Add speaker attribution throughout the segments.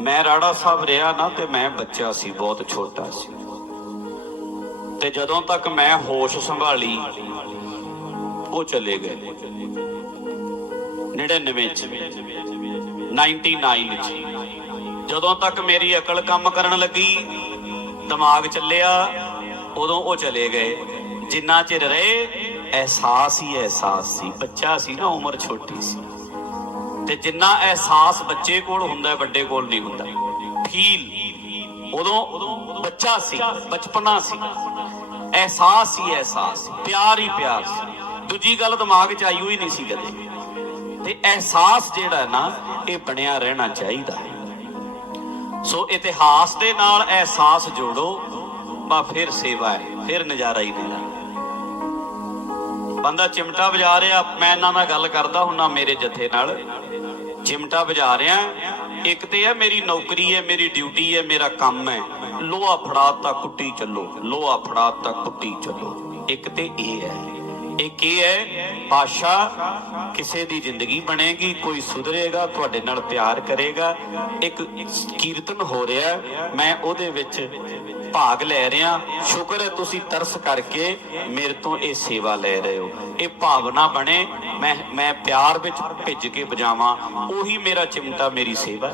Speaker 1: ਮੈਂ ਰਾੜਾ ਸਾਹਿਬ ਰਿਹਾ ਨਾ ਤੇ ਮੈਂ ਬੱਚਾ ਸੀ, ਬਹੁਤ ਛੋਟਾ ਸੀ। ਤੇ ਜਦੋਂ ਤੱਕ ਮੈਂ ਹੋਸ਼ ਸੰਭਾਲੀ, ਉਹ ਚਲੇ ਗਏ। 99 ਚ 99 ਚ। ਜਦੋਂ ਤੱਕ ਮੇਰੀ ਅਕਲ ਕੰਮ ਕਰਨ ਲੱਗੀ, ਦਿਮਾਗ ਚੱਲਿਆ, ਉਦੋਂ ਉਹ ਚਲੇ ਗਏ। ਜਿੰਨਾ ਚਿਰ ਰਹੇ ਅਹਿਸਾਸ ਹੀ ਅਹਿਸਾਸ ਸੀ। ਬੱਚਾ ਸੀ ਨਾ, ਉਮਰ ਛੋਟੀ ਸੀ। ਤੇ ਜਿੰਨਾ ਅਹਿਸਾਸ ਬੱਚੇ ਕੋਲ ਹੁੰਦਾ ਹੈ, ਵੱਡੇ ਕੋਲ ਨਹੀਂ ਹੁੰਦਾ। ਫੀਲ ਉਦੋਂ ਬੱਚਾ ਸੀ ਬਚਪਨਾ ਸੀ। ਅਹਿਸਾਸ ਹੀ ਅਹਿਸਾਸ ਪਿਆਰ ਹੀ ਪਿਆਰ ਸੀ। ਦੂਜੀ ਗੱਲ ਦਿਮਾਗ 'ਚ ਆਈ ਹੋਈ ਨਹੀਂ ਸੀ ਕਦੇ। ਤੇ ਅਹਿਸਾਸ ਜਿਹੜਾ ਨਾ ਇਹ ਬਣਿਆ ਰਹਿਣਾ ਚਾਹੀਦਾ। ਹੈ ਸੋ ਇਤਿਹਾਸ ਦੇ ਨਾਲ ਅਹਿਸਾਸ ਜੋੜੋ ਬਾ ਫਿਰ ਸੇਵਾ ਹੈ ਫਿਰ ਨਜ਼ਾਰਾ ਹੀ ਨਜ਼ਾਰਾ। ਬੰਦਾ ਚਿਮਟਾ ਵਜਾ ਰਿਹਾ ਮੈਂ ਇਹਨਾਂ ਨਾਲ ਗੱਲ ਕਰਦਾ ਹੁੰਨਾ ਮੇਰੇ ਜਥੇ ਨਾਲ। ਚਿਮਟਾ ਵਜਾ ਰਿਹਾ ਇੱਕ ਤੇ ਹੈ ਮੇਰੀ ਨੌਕਰੀ ਹੈ, ਮੇਰੀ ਡਿਊਟੀ ਹੈ, ਮੇਰਾ ਕੰਮ ਹੈ। ਲੋਹਾ ਫੜਾ ਫੜਾਤਾ ਕੁੱਟੀ ਚੱਲੋ। ਲੋਹਾ ਫੜਾ ਫੜਾਤਾ ਕੁੱਟੀ ਚੱਲੋ। ਇੱਕ ਤੇ ਇਹ ਹੈ। ਇੱਕ ਇਹ ਹੈ ਪਾਸ਼ਾ ਕਿਸੇ ਦੀ ਜ਼ਿੰਦਗੀ ਬਣੇਗੀ, ਕੋਈ ਸੁਧਰੇਗਾ, ਤੁਹਾਡੇ ਨਾਲ ਪਿਆਰ ਕਰੇਗਾ। ਇੱਕ ਕੀਰਤਨ ਹੋ ਰਿਹਾ ਮੈਂ ਉਹਦੇ ਵਿੱਚ ਭਾਗ ਲੈ ਰਿਹਾ। ਸ਼ੁਕਰ ਹੈ ਤੁਸੀਂ ਤਰਸ ਕਰਕੇ ਮੇਰੇ ਤੋਂ ਇਹ ਸੇਵਾ ਲੈ ਰਹੇ ਹੋ। ਇਹ ਭਾਵਨਾ ਬਣੇ, ਮੈਂ ਮੈਂ ਪਿਆਰ ਵਿੱਚ ਭਿੱਜ ਕੇ ਵਜਾਵਾਂ। ਉਹੀ ਮੇਰਾ ਚਿਮਟਾ, ਮੇਰੀ ਸੇਵਾ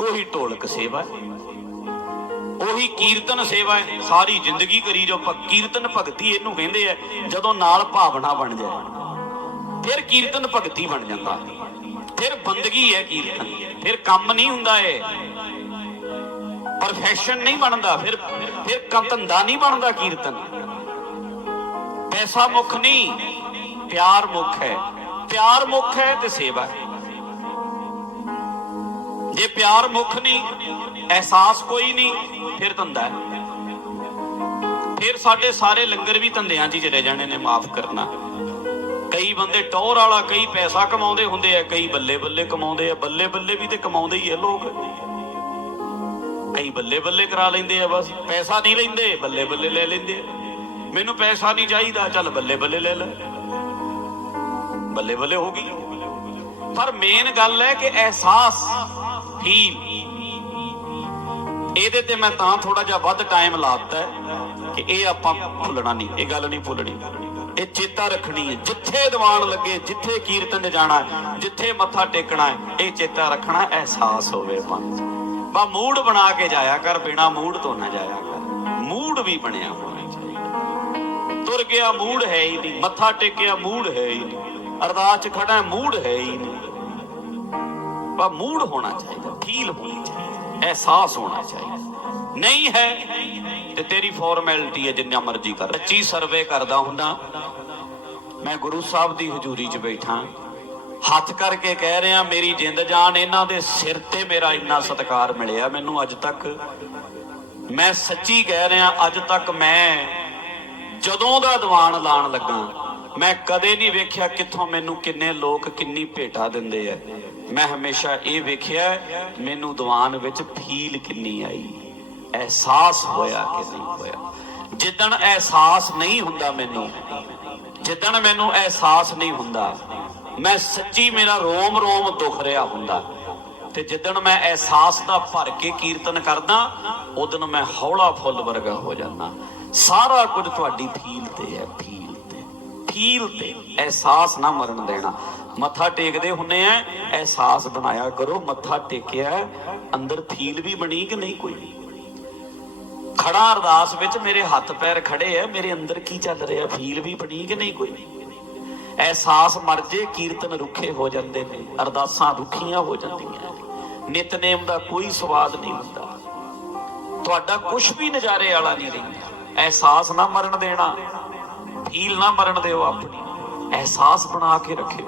Speaker 1: ਉਹੀ ਢੋਲਕ ਸੇਵਾ ਉਹੀ ਕੀਰਤਨ ਸੇਵਾ ਹੈ। ਸਾਰੀ ਜ਼ਿੰਦਗੀ ਕਰੀ ਜੋ ਕੀਰਤਨ ਭਗਤੀ ਇਹਨੂੰ ਕਹਿੰਦੇ ਆ, ਜਦੋਂ ਨਾਲ ਭਾਵਨਾ ਬਣ ਜਾਏ। ਫਿਰ ਕੀਰਤਨ ਭਗਤੀ ਬਣ ਜਾਂਦਾ। ਫਿਰ ਬੰਦਗੀ ਹੈ ਕੀਰਤਨ। ਫਿਰ ਕੰਮ ਨਹੀਂ ਹੁੰਦਾ ਏ ਪਰਫੈਕਸ਼ਨ ਨਹੀਂ ਬਣਦਾ। ਫਿਰ ਫਿਰ ਕੰਮ ਧੰਦਾ ਨਹੀਂ ਬਣਦਾ ਕੀਰਤਨ। ਪੈਸਾ ਮੁੱਖ ਨਹੀਂ। ਪਿਆਰ ਮੁੱਖ ਹੈ। ਪਿਆਰ ਮੁੱਖ ਹੈ ਤੇ ਸੇਵਾ ਹੈ। ਜੇ ਪਿਆਰ ਮੁੱਖ ਨਹੀਂ, ਅਹਿਸਾਸ ਕੋਈ ਨਹੀਂ, ਫਿਰ ਧੰਦਾ ਫਿਰ ਸਾਡੇ ਸਾਰੇ ਲੰਗਰ ਵੀ ਧੰਦਿਆਂ 'ਚ ਹੀ ਚਲੇ ਜਾਣੇ ਨੇ ਮਾਫ ਕਰਨਾ। ਕਈ ਬੰਦੇ ਟੌਰ ਵਾਲਾ, ਕਈ ਪੈਸਾ ਕਮਾਉਂਦੇ ਹੁੰਦੇ ਆ, ਕਈ ਬੱਲੇ ਬੱਲੇ ਕਮਾਉਂਦੇ ਆ, ਬੱਲੇ ਬੱਲੇ ਵੀ ਤੇ ਕਮਾਉਂਦੇ ਹੀ ਆ ਲੋਕ। ਕਈ ਬੱਲੇ ਬੱਲੇ ਕਰਾ ਲੈਂਦੇ ਆ ਬਸ, ਪੈਸਾ ਨਹੀਂ ਲੈਂਦੇ, ਬੱਲੇ ਬੱਲੇ ਲੈ ਲੈਂਦੇ ਮੈਨੂੰ ਪੈਸਾ ਨਹੀਂ ਚਾਹੀਦਾ, ਚੱਲ ਬੱਲੇ ਬੱਲੇ ਲੈ ਲੈ। ਬੱਲੇ ਬੱਲੇ ਹੋ ਗਈ। ਪਰ ਮੇਨ ਗੱਲ ਹੈ ਕਿ ਅਹਿਸਾਸ ਫੀਲ ਇਹਦੇ ਤੇ ਮੈਂ ਤਾਂ ਥੋੜਾ ਜਿਹਾ ਵੱਧ ਟਾਈਮ ਲਾਤਾ ਕਿ ਇਹ ਆਪਾਂ ਭੁੱਲਣਾ ਨਹੀਂ ਇਹ ਗੱਲ ਨਹੀਂ ਭੁੱਲਣੀ। ਇਹ ਚੇਤਾ ਰੱਖਣੀ ਹੈ। ਜਿੱਥੇ ਦੀਵਾਨ ਲੱਗੇ ਜਿੱਥੇ ਕੀਰਤਨ ਜਾਣਾ ਜਿੱਥੇ ਮੱਥਾ ਟੇਕਣਾ ਹੈ, ਇਹ ਚੇਤਾ ਰੱਖਣਾ ਅਹਿਸਾਸ ਹੋਵੇ ਮਨ ਬਾ ਮੂਡ ਬਣਾ ਕੇ ਜਾਇਆ ਕਰ ਬਿਨਾ ਮੂਡ ਤੋਂ ਨਾ ਜਾਇਆ ਕਰ। ਮੂਡ ਵੀ ਬਣਿਆ ਹੋਣਾ ਚਾਹੀਦਾ। ਤੁਰ ਗਿਆ ਮੂਡ ਹੈ ਹੀ ਨਹੀਂ। ਮੱਥਾ ਟੇਕਿਆ ਮੂਡ ਹੈ ਹੀ ਨਹੀਂ। ਅਰਦਾਸ 'ਚ ਖੜਾ ਮੂਡ ਹੈ ਹੀ ਨਹੀਂ। ਬਾ ਮੂਡ ਹੋਣਾ ਚਾਹੀਦਾ ਫੀਲ ਹੋਣੀ ਚਾਹੀਦੀ, ਅਹਿਸਾਸ ਹੋਣਾ ਚਾਹੀਦਾ। ਨਹੀਂ ਹੈ ਤੇ ਤੇਰੀ ਫਾਰਮੈਲਿਟੀ ਹੈ ਜਿੰਨਾ ਮਰਜ਼ੀ ਕਰ। ਸੱਚੀ ਸਰਵੇ ਕਰਦਾ ਹੁੰਦਾ। ਮੈਂ ਗੁਰੂ ਸਾਹਿਬ ਦੀ ਹਜ਼ੂਰੀ 'ਚ ਬੈਠਾ। ਹੱਥ ਕਰਕੇ ਕਹਿ ਰਿਹਾ, ਮੇਰੀ ਜਿੰਦ ਜਾਨ, ਇਹਨਾਂ ਦੇ ਸਿਰ ਤੇ ਮੇਰਾ ਇੰਨਾ ਸਤਿਕਾਰ ਮਿਲਿਆ ਮੈਨੂੰ ਅੱਜ ਤੱਕ। ਮੈਂ ਸੱਚੀ ਕਹਿ ਰਿਹਾ, ਅੱਜ ਤੱਕ ਮੈਂ ਜਦੋਂ ਦਾ ਦੀਵਾਨ ਲਾਣ ਲੱਗਾ ਮੈਂ ਕਦੇ ਨਹੀਂ ਵੇਖਿਆ ਕਿੱਥੋਂ ਮੈਨੂੰ ਕਿੰਨੇ ਲੋਕ ਕਿੰਨੀ ਭੇਟਾ ਦਿੰਦੇ ਆ। ਮੈਂ ਹਮੇਸ਼ਾ ਇਹ ਵੇਖਿਆ, ਮੈਨੂੰ ਦੀਵਾਨ ਵਿੱਚ ਫੀਲ ਕਿੰਨੀ ਆਈ। ਅਹਿਸਾਸ ਹੋਇਆ ਕਿ ਨਹੀਂ ਹੋਇਆ। ਜਿੱਦਣ ਅਹਿਸਾਸ ਨਹੀਂ ਹੁੰਦਾ ਮੈਨੂੰ, ਜਿੱਦਣ ਮੈਨੂੰ ਅਹਿਸਾਸ ਨਹੀਂ ਹੁੰਦਾ, ਮੈਂ ਸੱਚੀ ਮੇਰਾ ਰੋਮ ਰੋਮ ਦੁਖ ਰਿਹਾ ਹੁੰਦਾ। ਤੇ ਜਿੱਦਣ ਮੈਂ ਅਹਿਸਾਸ ਦਾ ਭਰ ਕੇ ਕੀਰਤਨ ਕਰਦਾ, ਉਦੋਂ ਮੈਂ ਹੌਲਾ ਫੁੱਲ ਵਰਗਾ ਹੋ ਜਾਂਦਾ। ਸਾਰਾ ਕੁਝ ਤੁਹਾਡੀ ਫੀਲ ਤੇ ਹੈ ਫੀਲ ਤੇ ਅਹਿਸਾਸ ਨਾ ਮਰਨ ਦੇਣਾ। ਮੱਥਾ ਟੇਕਦੇ ਹੁੰਨੇ ਆ, ਅਹਿਸਾਸ ਬਣਾਇਆ ਕਰੋ, ਮੱਥਾ ਟੇਕਿਆ, ਅੰਦਰ ਫੀਲ ਵੀ ਬਣੀ ਕਿ ਨਹੀਂ ਕੋਈ? ਖੜਾ ਅਰਦਾਸ ਵਿੱਚ ਮੇਰੇ ਹੱਥ ਪੈਰ ਖੜੇ ਆ, ਮੇਰੇ ਅੰਦਰ ਕੀ ਚੱਲ ਰਿਹਾ? ਫੀਲ ਵੀ ਬਣੀ ਕਿ ਨਹੀਂ ਕੋਈ? ਅਹਿਸਾਸ ਮਰ ਜੇ, ਕੀਰਤਨ ਰੁੱਖੇ ਹੋ ਜਾਂਦੇ ਨੇ, ਅਰਦਾਸਾਂ ਰੁੱਖੀਆਂ ਹੋ ਜਾਂਦੀਆਂ ਨਿਤਨੇਮ ਦਾ ਕੋਈ ਸਵਾਦ ਨਹੀਂ ਹੁੰਦਾ। ਤੁਹਾਡਾ ਕੁਝ ਵੀ ਨਜ਼ਾਰੇ ਵਾਲਾ ਨਹੀਂ ਰਹਿੰਦਾ। ਅਹਿਸਾਸ ਨਾ ਮਰਨ ਦੇਣਾ। ਫੀਲ ਨਾ ਮਰਨ ਦਿਓ ਆਪਣੀ। ਅਹਿਸਾਸ ਬਣਾ ਕੇ ਰੱਖਿਓ।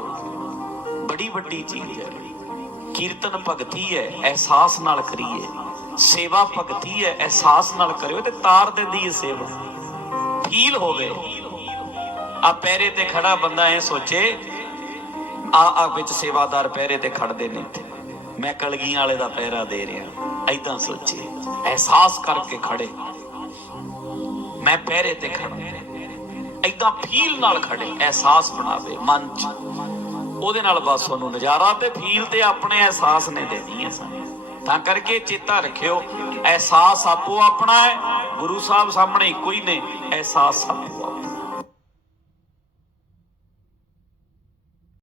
Speaker 1: ਬੜੀ ਵੱਡੀ ਚੀਜ਼ ਹੈ। ਕੀਰਤਨ ਭਗਤੀ ਹੈ, ਅਹਿਸਾਸ ਨਾਲ ਕਰੀਏ। ਸੇਵਾ ਭਗਤੀ ਹੈ, ਅਹਿਸਾਸ ਨਾਲ ਕਰਿਓ ਤੇ ਤਾਰ ਦਿੰਦੀ ਹੈ ਸੇਵਾ। ਫੀਲ ਹੋਵੇ। ਆ ਪੈਰੇ ਤੇ ਖੜਾ ਬੰਦਾ ਐ ਸੋਚੇ, ਆ ਆ ਵਿੱਚ ਸੇਵਾਦਾਰ ਪੈਰੇ ਤੇ ਖੜਦੇ ਨੇ ਇੱਥੇ। ਮੈਂ ਕਲਗੀਆਂ ਵਾਲੇ ਦਾ ਪੈਰਾ ਦੇ ਰਿਹਾ। ਐਦਾਂ ਸੋਚੇ। ਅਹਿਸਾਸ ਕਰਕੇ ਖੜੇ। ਮੈਂ ਪੈਰੇ ਤੇ ਖੜਾ। ਐਦਾਂ ਫੀਲ ਨਾਲ ਖੜੇ, ਅਹਿਸਾਸ ਬਣਾਵੇ, ਮਨ ਚ। ਉਹਦੇ ਨਾਲ ਬਸ ਤੁਹਾਨੂੰ ਨਜ਼ਾਰਾ ਤੇ ਫੀਲ ਤੇ ਆਪਣੇ ਅਹਿਸਾਸ ਨੇ ਦੇਣੀ ਹੈ ਸਾਨੂੰ। ਤਾਂ ਕਰਕੇ ਚੇਤਾ ਰੱਖਿਓ, ਅਹਿਸਾਸ ਆਪੋ ਆਪਣਾ ਹੈ, ਗੁਰੂ ਸਾਹਿਬ ਸਾਹਮਣੇ ਇੱਕੋ ਹੀ ਨੇ, ਅਹਿਸਾਸ ਆਪੋ